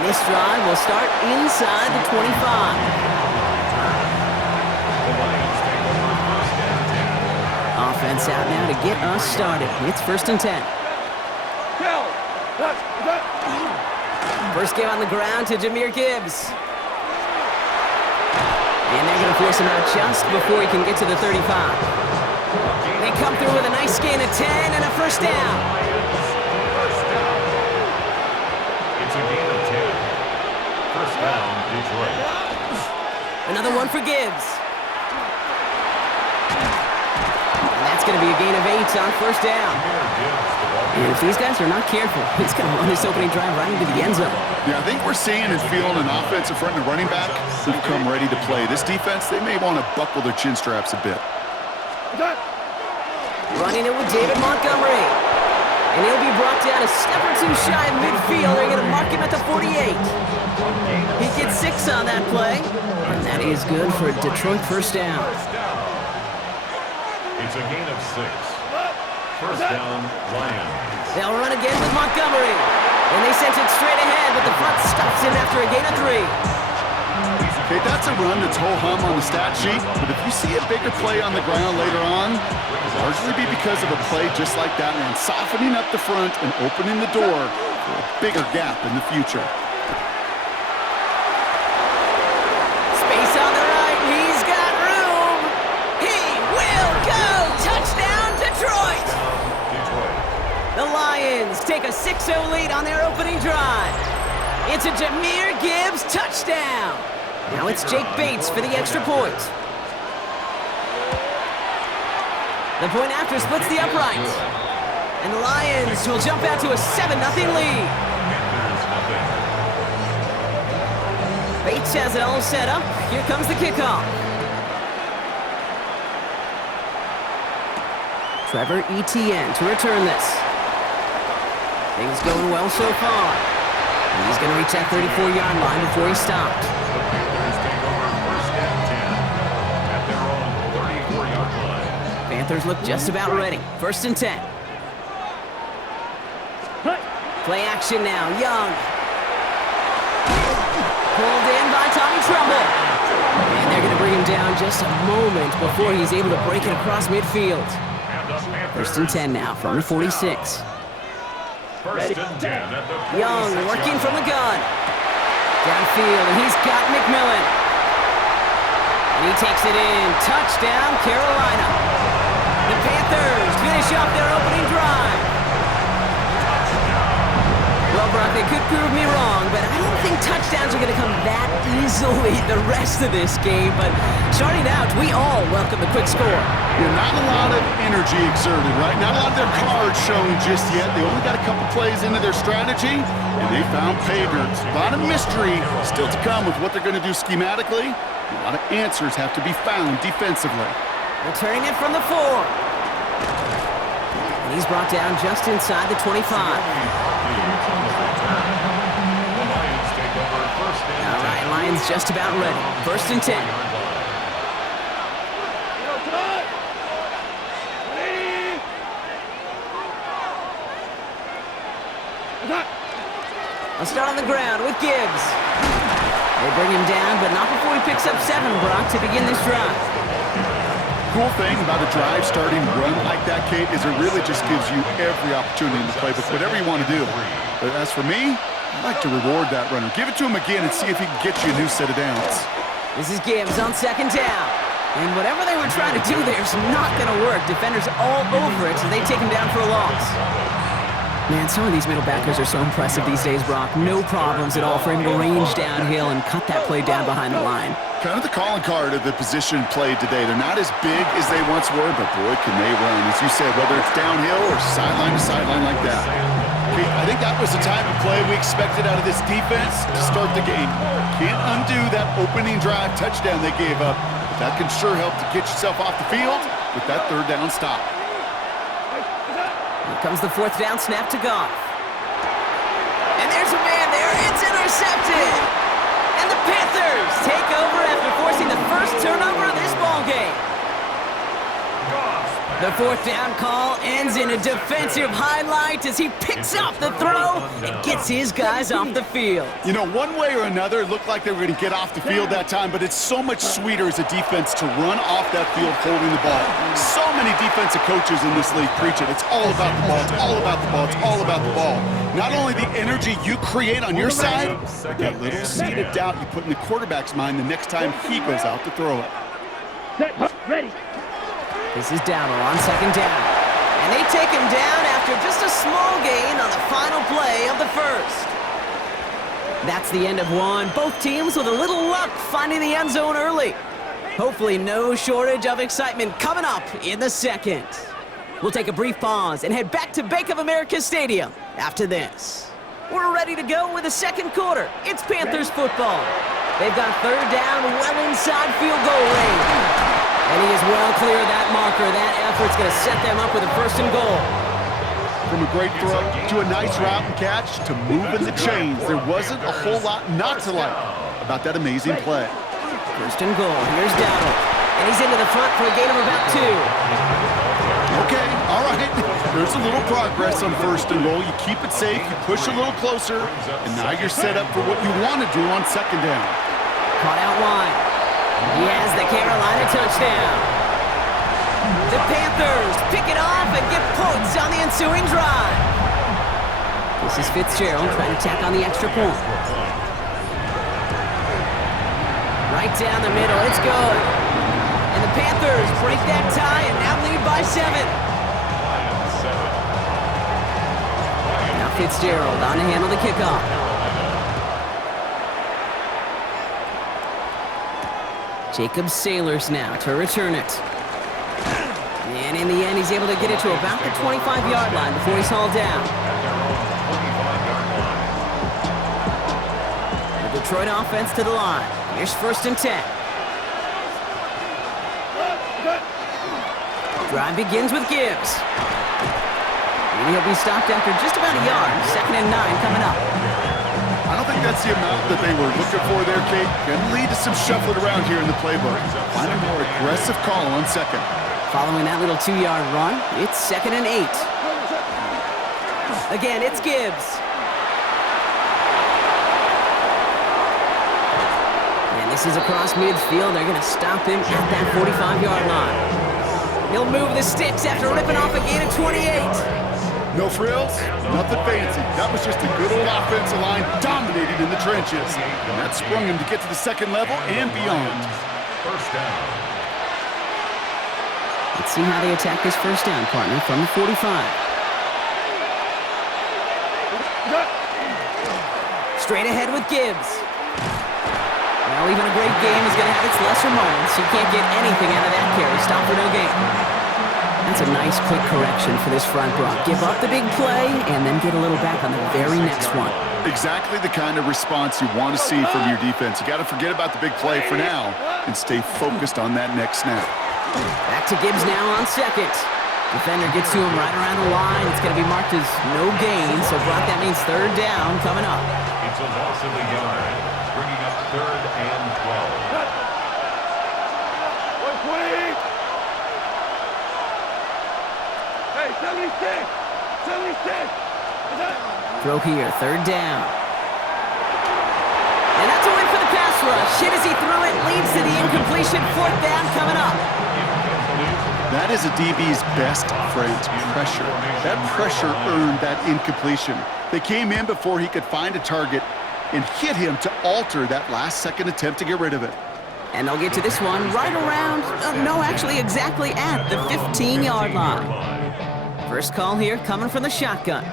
And this drive will start inside the 25. Offense out now to get us started. It's 1st and 10. First game on the ground to Jahmyr Gibbs. And they're going to force him out just before he can get to the 35. They come through with a nice gain of 10 and a first down. It's a gain of 10. First down, Detroit. Another one for Gibbs. And that's going to be a gain of 8 on first down. And if these guys are not careful, he's going to run this opening drive right into the end zone. Yeah, I think we're seeing and feeling an offensive front and running back who've come ready to play. This defense, they may want to buckle their chin straps a bit. Running it with David Montgomery. And he'll be brought down a step or two shy of midfield. They're going to mark him at the 48. He gets 6 on that play. And that is good for a Detroit first down. It's a gain of 6. First down, Lions. They'll run again with Montgomery. And they sent it straight ahead, but the front stops him after a gain of 3. Okay, that's a run that's ho-hum on the stat sheet, but if you see a bigger play on the ground later on, it'll largely be because of a play just like that one, softening up the front and opening the door for a bigger gap in the future. Space on the right, he's got room. He will go! Touchdown, Detroit! The Lions take a 6-0 lead on their opening drive. It's a Jahmyr Gibbs touchdown. Now it's Jake Bates for the extra point. The point after splits the uprights. And the Lions will jump out to a 7-0 lead. Bates has it all set up. Here comes the kickoff. Trevor Etienne to return this. Things going well so far. He's going to reach that 34-yard line before he stopped. Panthers look just about ready. 1st and 10. Play action now. Young. Pulled in by Tommy Tremble. And they're going to bring him down just a moment before he's able to break it across midfield. 1st and 10 now from the 46. Young working from the gun. Downfield, and he's got McMillan. And he takes it in. Touchdown, Carolina. The Panthers finish off their opening drive. Well, Brock, they could prove me wrong, but I don't think touchdowns are going to come that easily the rest of this game. But starting out, we all welcome the quick score. Yeah, not a lot of energy exerted, right? Not a lot of their cards shown just yet. They only got a couple plays into their strategy, and they found pay dirt. A lot of mystery still to come with what they're going to do schematically. A lot of answers have to be found defensively. Returning it from the 4. And he's brought down just inside the 25. All right, Lions just about ready. 1st and 10. I'll start on the ground with Gibbs. They bring him down, but not before he picks up 7, Brock, to begin this drive. Cool thing about a drive starting run like that, Kate, is it really just gives you every opportunity in the playbook, whatever you want to do. But as for me, I'd like to reward that runner. Give it to him again and see if he can get you a new set of downs. This is Gibbs on 2nd down. And whatever they were trying to do there is not going to work. Defenders all over it, so they take him down for a loss. Man, some of these middle backers are so impressive these days, Brock. No problems at all for him to range downhill and cut that play down behind the line. Kind of the calling card of the position played today. They're not as big as they once were, but boy, can they run. As you said, whether it's downhill or sideline to sideline like that. Okay, I think that was the type of play we expected out of this defense to start the game. Can't undo that opening drive touchdown they gave up, but that can sure help to get yourself off the field with that 3rd down stop. Here comes the 4th down snap to Goff. And there's a man there. It's intercepted. And the Panthers take over after forcing the first turnover of this ballgame. The fourth down call ends in a defensive highlight as he picks off the throw and gets his guys off the field. You know, one way or another, it looked like they were going to get off the field that time, but it's so much sweeter as a defense to run off that field holding the ball. So many defensive coaches in this league preach it. It's all about the ball. It's all about the ball. It's all about the ball. Not only the energy you create on your side, but that little seed of doubt you put in the quarterback's mind the next time he goes out to throw it. Set, ready. This is Dowdle on second down. And they take him down after just a small gain on the final play of the first. That's the end of one. Both teams with a little luck finding the end zone early. Hopefully no shortage of excitement coming up in the second. We'll take a brief pause and head back to Bank of America Stadium after this. We're ready to go with the second quarter. It's Panthers football. They've got third down well inside field goal range. And he is well clear of that marker. That effort's going to set them up with a first and goal. From a great throw to a nice route and catch to moving the chains, there wasn't a whole lot not to like about that amazing play. First and goal. Here's Dowdle. And he's into the front for a gain of about 2. Okay, all right. There's a little progress on first and goal. You keep it safe, you push a little closer, and now you're set up for what you want to do on second down. Caught out wide. He has the Carolina touchdown. The Panthers pick it off and get points on the ensuing drive. This is Fitzgerald trying to tack on the extra point. Right down the middle, it's good. And the Panthers break that tie and now lead by 7. Now Fitzgerald on to handle the kickoff. Jacob Sailors now to return it. And in the end, he's able to get it to about the 25-yard line before he's hauled down. The Detroit offense to the line. Here's first and 10. Drive begins with Gibbs. And he'll be stopped after just about a yard. Second and 9 coming up. I don't think that's the amount that they were looking for there, Kate. Can lead to some shuffling around here in the playbook. Find a more aggressive call on second. Following that little 2-yard run, it's second and 8. Again, it's Gibbs. And this is across midfield. They're going to stop him at that 45-yard line. He'll move the sticks after ripping off a gain of 28. No frills, nothing fancy. That was just a good old offensive line dominating in the trenches. And that sprung him to get to the second level and beyond. First down. Let's see how they attack this first down, partner, from the 45. Straight ahead with Gibbs. Well, even a great game is going to have its lesser moments. You can't get anything out of that carry. Stop for no gain. That's a nice, quick correction for this front block. Give up the big play and then get a little back on the very next one. Exactly the kind of response you want to see from your defense. You got to forget about the big play for now and stay focused on that next snap. Back to Gibbs now on second. Defender gets to him right around the line. It's going to be marked as no gain, so Brock, that means third down coming up. It's a loss of a yard, bringing up third and 12. 120. Hey, 76! 76! Throw here, third down. And that's a win for the pass rush. Hit as he threw it, leads to the incompletion. Fourth down coming up. That is a DB's best friend, pressure. That pressure earned that incompletion. They came in before he could find a target and hit him to alter that last-second attempt to get rid of it. And they'll get to this one right around, no, actually exactly at the 15-yard line. First call here coming from the shotgun.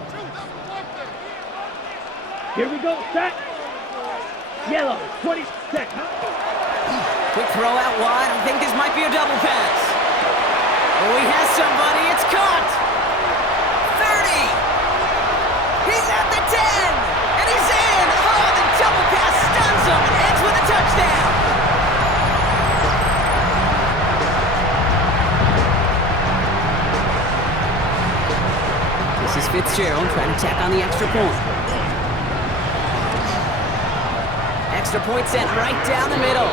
Here we go, set. Yellow, 20 seconds. Quick throw out wide. I think this might be a double pass. Oh, he has somebody. It's caught. 30. He's at the 10. And he's in. Oh, the double pass stuns him and ends with a touchdown. This is Fitzgerald trying to tack on the extra point. Extra point sent right down the middle.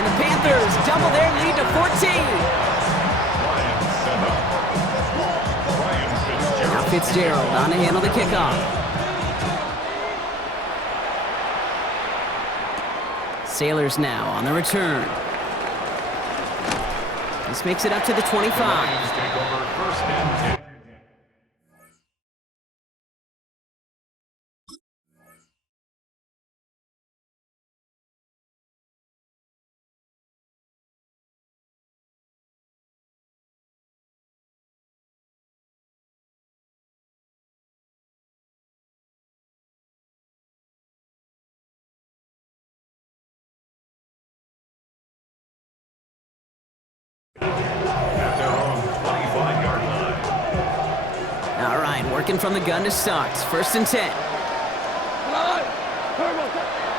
And the Panthers double their lead to 14. Fitzgerald on to handle the kickoff. Sailors now on the return. This makes it up to the 25. Lions take over first and 10. At their own 25-yard line. All right, working from the gun to start. First and 10.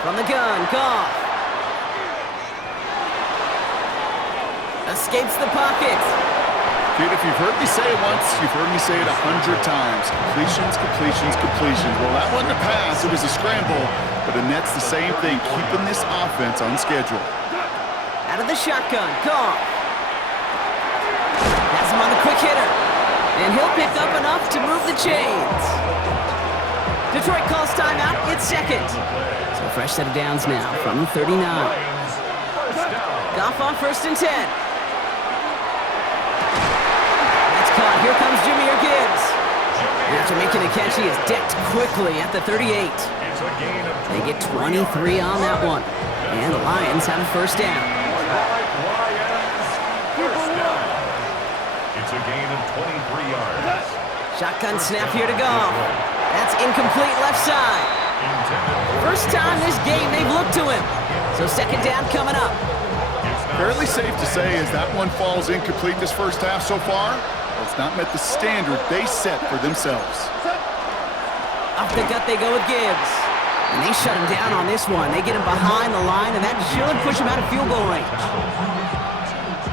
From the gun, Goff. Escapes the pocket. Kid, if you've heard me say it once, you've heard me say it 100 times. Completions, completions, completions. Well, that wasn't a pass. It was a scramble. But Annette's the same thing, keeping this offense on schedule. Out of the shotgun, Goff. Has him on the quick hitter. And he'll pick up enough to move the chains. Detroit calls timeout. It's second. So a fresh set of downs now from the 39. Lions, first down. Goff on first and 10. That's caught. Here comes Jameer Gibbs. After making a catch, he is decked quickly at the 38. It's a gain of They get 23 on that one. And the Lions have a first down. Lions, first down. It's a gain of 23 yards. Shotgun snap here to Goff. That's incomplete left side. First time this game they've looked to him. So second down coming up. Fairly safe to say as that one falls incomplete this first half so far, well, it's not met the standard they set for themselves. Off the gut they go with Gibbs. And they shut him down on this one. They get him behind the line, and that should push him out of field goal range.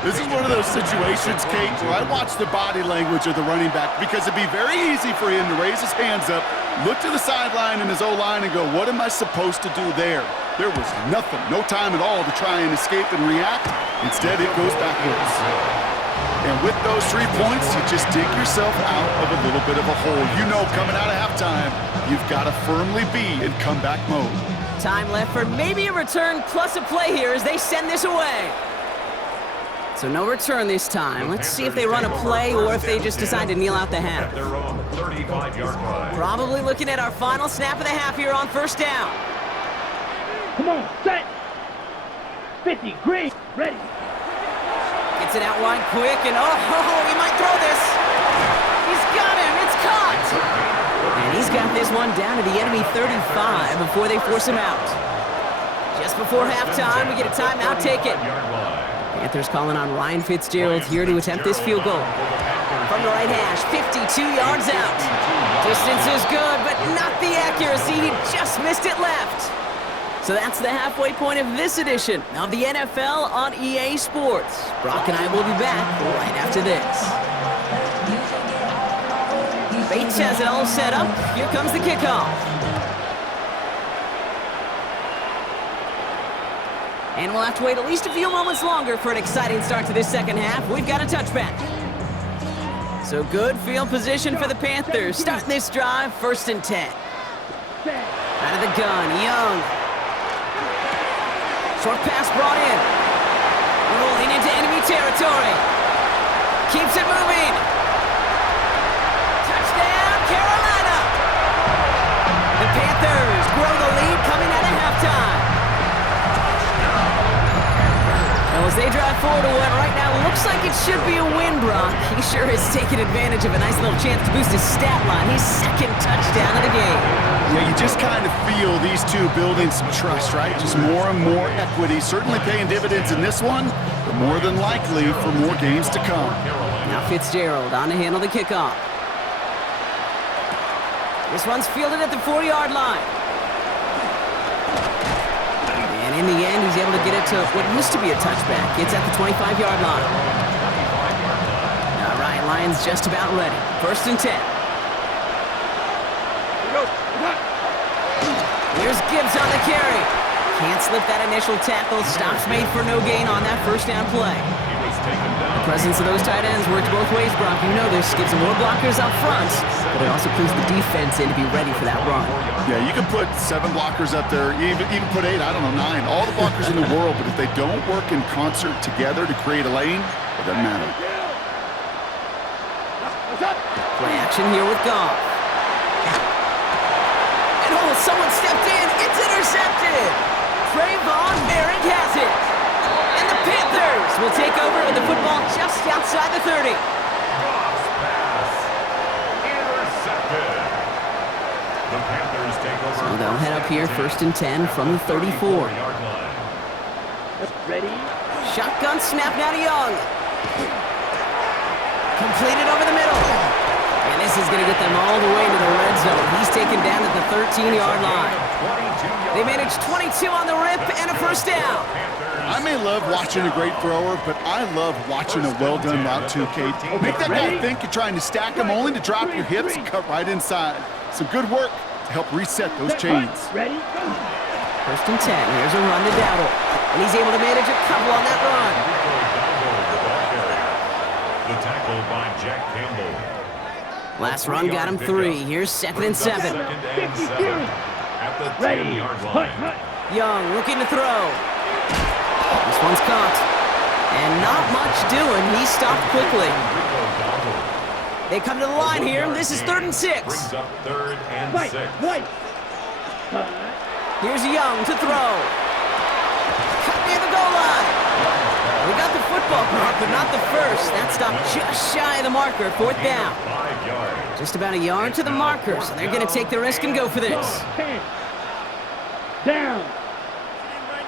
This is one of those situations, Kate, where I watch the body language of the running back because it'd be very easy for him to raise his hands up, look to the sideline and his O-line and go, what am I supposed to do there? There was nothing, no time at all to try and escape and react. Instead, it goes backwards. And with those 3 points, you just dig yourself out of a little bit of a hole. You know, coming out of halftime, you've got to firmly be in comeback mode. Time left for maybe a return plus a play here as they send this away. So no return this time. Let's see if they run a play or if they just decide to kneel out the half. At their own 35-yard line. Probably looking at our final snap of the half here on first down. Come on, set. 50, green, ready. Gets it out wide quick, and he might throw this. He's got him. It's caught. And he's got this one down to the enemy 35 before they force him out. Just before halftime, we get a timeout. Take it. Panthers calling on Ryan Fitzgerald here to attempt this field goal. From the right hash, 52 yards out. Distance is good, but not the accuracy. He just missed it left. So that's the halfway point of this edition of the NFL on EA Sports. Brock and I will be back right after this. Bates has it all set up. Here comes the kickoff. And we'll have to wait at least a few moments longer for an exciting start to this second half. We've got a touchback. So good field position for the Panthers. Starting this drive, first and 10. Out of the gun, Young. Short pass brought in. Rolling into enemy territory. Keeps it moving. Touchdown, Carolina. The Panthers grow the lead coming out of halftime. Well, as they drive forward to what right now looks like it should be a win, Brock. He sure has taken advantage of a nice little chance to boost his stat line. His second touchdown of the game. Yeah, you just kind of feel these two building some trust, right? Just more and more equity. Certainly paying dividends in this one, but more than likely for more games to come. Now Fitzgerald on to handle the kickoff. This one's fielded at the 4-yard line. And in the end, he's able to get it to what used to be a touchback. It's at the 25-yard line. All right, Lions just about ready. First and 10. Here's Gibbs on the carry. Can't slip that initial tackle. Stops made for no gain on that first down play. presence of those tight ends works both ways, Brock. You know this. Gives them more blockers up front, but it also clues the defense in to be ready for that run. Yeah, you can put 7 blockers up there, even put 8, I don't know, 9. All the blockers in the world, but if they don't work in concert together to create a lane, it doesn't matter. Play action here with Goff. And someone stepped in. It's intercepted. Trayvon Merrick has it. And the Panthers will take over with the football just outside the 30. Goff's pass. Intercepted. The Panthers take over. So they'll head up here, 1st and 10 from the 34. Ready? Shotgun snap now to Young. Completed over the middle. And this is going to get them all the way to the red zone. He's taken down at the 13-yard line. They managed 22 on the rip and a first down. I may love watching a great thrower, but I love watching a well-done route too, Kate. Make that guy think you're trying to stack him only to drop your hips and cut right inside. Some good work to help reset those chains. Ready? 1st and 10. Here's a run to Dowdle. And he's able to manage a couple on that run. The tackle by Jack Campbell. Last run got him 3. Here's 2nd and 7. At the 10-yard line. Young looking to throw. This one's caught. And not much doing. He stopped quickly. They come to the line here. This is 3rd and 6. Brings up 3rd and 6. Here's Young to throw. Cut near the goal line. We got the football, but not the first. That stopped just shy of the marker. 4th down. 5 yards. Just about a yard to the marker, so they're going to take the risk and go for this. 10. Down.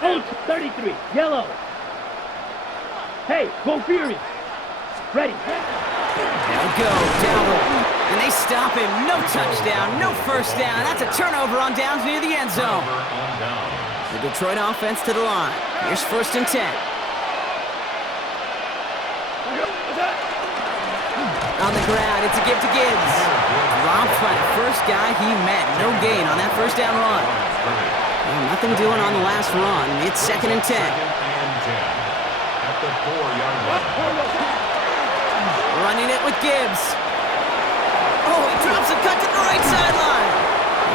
Old 33. Yellow. Hey, go Fury. Ready. Now go, Dowdle. And they stop him. No touchdown, no first down. That's a turnover on downs near the end zone. The Detroit offense to the line. Here's 1st and 10. On the ground, it's a give to Gibbs. Dropped by the first guy he met. No gain on that first down run. Well, nothing doing on the last run. It's 2nd and 10. At the 4-yard line. Running it with Gibbs. Oh, he drops a cut to the right sideline.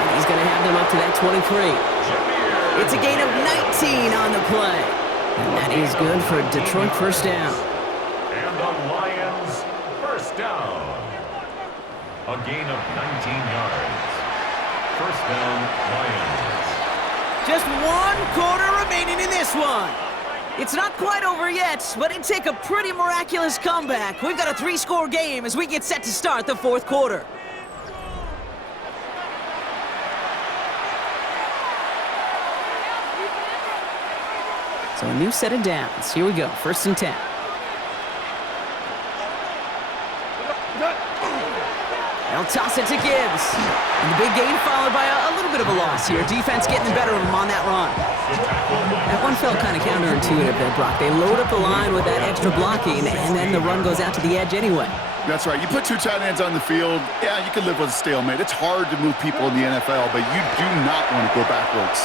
And he's going to have them up to that 23. It's a gain of 19 on the play. And that is good for Detroit first down. And the Lions first down. A gain of 19 yards. First down, Lions. Just 1 quarter remaining in this one. It's not quite over yet, but it'd take a pretty miraculous comeback. We've got a 3-score game as we get set to start the 4th quarter. So a new set of downs. Here we go, 1st and 10. They'll toss it to Gibbs. And the big gain followed by a little bit of a loss here. Defense getting the better of him on that run. That one felt kind of counterintuitive there, Brock. They load up the line with that extra blocking, and then the run goes out to the edge anyway. That's right. You put 2 tight ends on the field, yeah, you can live with a stalemate. It's hard to move people in the NFL, but you do not want to go backwards.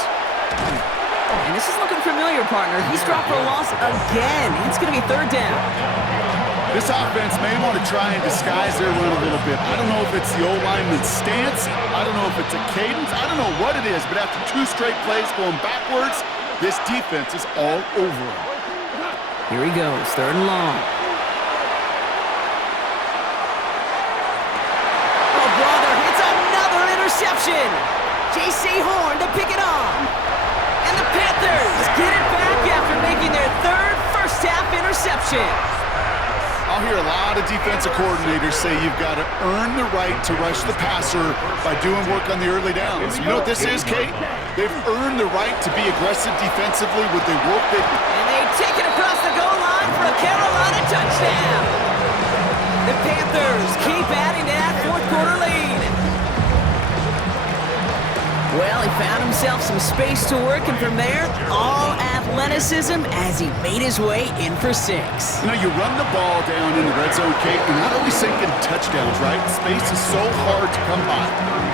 And this is looking familiar, partner. He's dropped for a loss again. It's going to be 3rd down. This offense may want to try and disguise their run a little bit. I don't know if it's the old lineman's stance. I don't know if it's a cadence. I don't know what it is, but after 2 straight plays going backwards, this defense is all over him. Here he goes, 3rd and long. Oh, brother, it's another interception. J.C. Horn to pick it off. And the Panthers get it back after making their 3rd first-half interception. I'll hear a lot of defensive coordinators say you've got to earn the right to rush the passer by doing work on the early downs. You know what this is, Kate? They've earned the right to be aggressive defensively with the work they do. And they take it across the goal line for a Carolina touchdown. The Panthers keep adding to that 4th quarter lead. Well, he found himself some space to work, and from there, all athleticism as he made his way in for 6. You know, you run the ball down in the red zone, Kate, you're not always thinking touchdowns, right? Space is so hard to come by.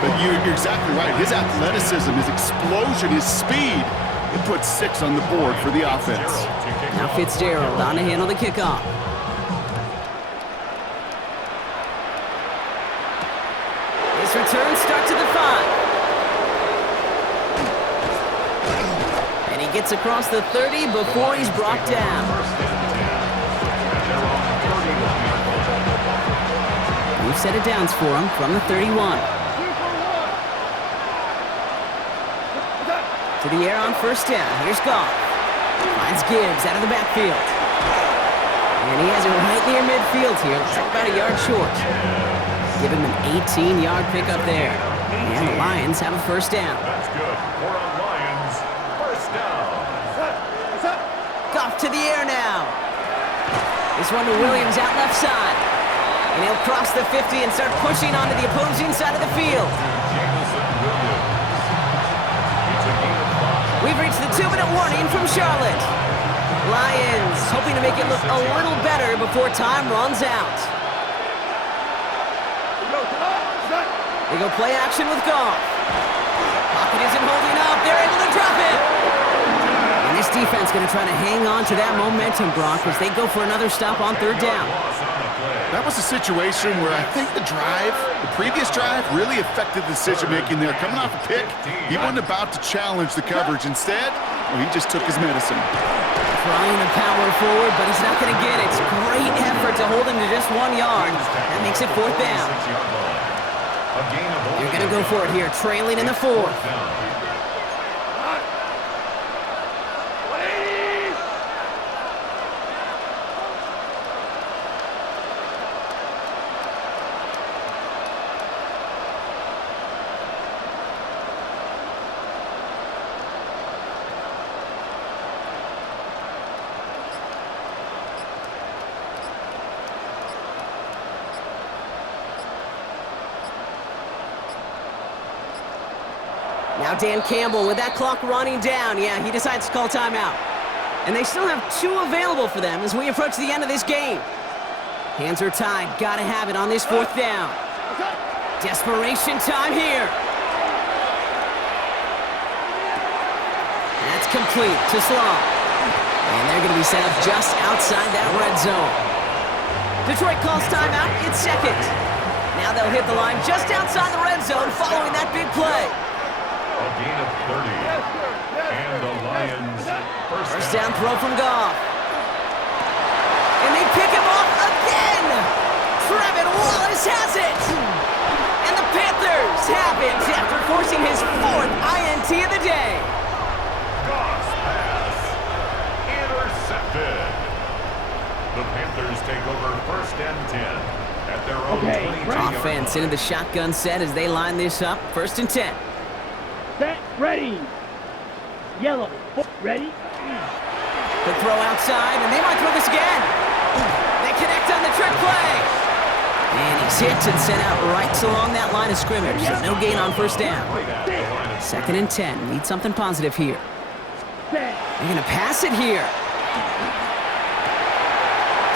But you're exactly right. His athleticism, his explosion, his speed, it puts 6 on the board for the offense. Now Fitzgerald on to handle the kickoff. He gets across the 30 before he's brought down. New set of downs for him from the 31. To the air on first down. Here's Goff. Finds Gibbs out of the backfield. And he has it right near midfield here. Looks like about a yard short. Give him an 18-yard pickup there. And the Lions have a first down. That's good. For a Lions first down. Goff to the air now. This one to Williams out left side. And he'll cross the 50 and start pushing onto the opposing side of the field. We've reached the 2-minute warning from Charlotte. Lions hoping to make it look a little better before time runs out. They go play action with Goff. Pocket isn't holding up. They're able to drop it. And this defense going to try to hang on to that momentum, Brock, as they go for another stop on third down. That was a situation where I think the previous drive, really affected the decision-making there. Coming off a pick, he wasn't about to challenge the coverage. Instead, well, he just took his medicine. Trying to power forward, but he's not going to get it. It's great effort to hold him to just 1 yard. That makes it fourth down. They're going to go for it here, trailing in the fourth. Now Dan Campbell with that clock running down. Yeah, he decides to call timeout. And they still have 2 available for them as we approach the end of this game. Hands are tied. Got to have it on this fourth down. Desperation time here. That's complete to Slaw. And they're going to be set up just outside that red zone. Detroit calls timeout. It's second. Now they'll hit the line just outside the red zone following that big play. A gain of 30. And the Lions First down throw from Goff. And they pick him off again. Trevin Wallace has it. And the Panthers have it after forcing his 4th INT of the day. Goff's pass intercepted. The Panthers take over first and 10 at their own 22-yard line. Offense into the shotgun set as they line this up. First and 10. Set, ready. Yellow, ready. The throw outside, and they might throw this again. They connect on the trick play. And he's hit and sent out right along that line of scrimmage. So no gain on first down. Second and 10. Need something positive here. They're going to pass it here.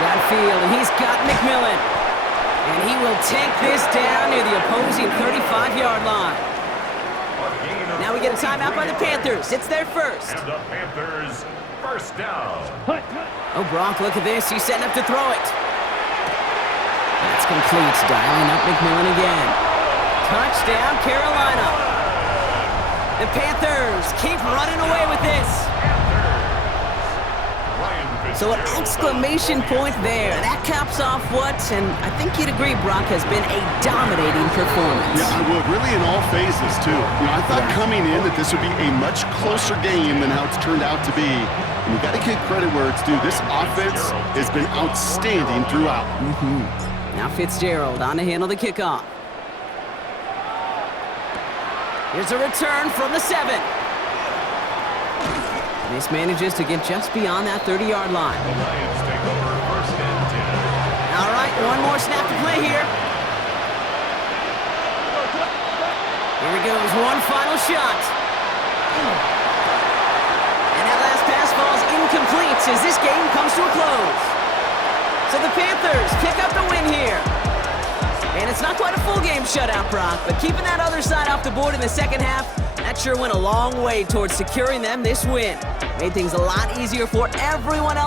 Downfield, and he's got McMillan. And he will take this down near the opposing 35-yard line. Now we get a timeout by the Panthers. It's their first. And the Panthers first down. Oh, Brock, look at this. He's setting up to throw it. That's complete. Dialing up McMillan again. Touchdown, Carolina. The Panthers keep running away with this. So an exclamation point there. That caps off what, and I think you'd agree, Brock, has been a dominating performance. Yeah, I would. Really in all phases, too. I thought coming in that this would be a much closer game than how it's turned out to be. And we got to give credit where it's due. This offense has been outstanding throughout. Now Fitzgerald on to handle the kickoff. Here's a return from the 7. This manages to get just beyond that 30-yard line. The Lions take over first and 10. All right, one more snap to play here. Here he goes, one final shot. And that last pass falls incomplete as this game comes to a close. So the Panthers pick up the win here. And it's not quite a full game shutout, Brock, but keeping that other side off the board in the second half, that sure went a long way towards securing them this win. Made things a lot easier for everyone else.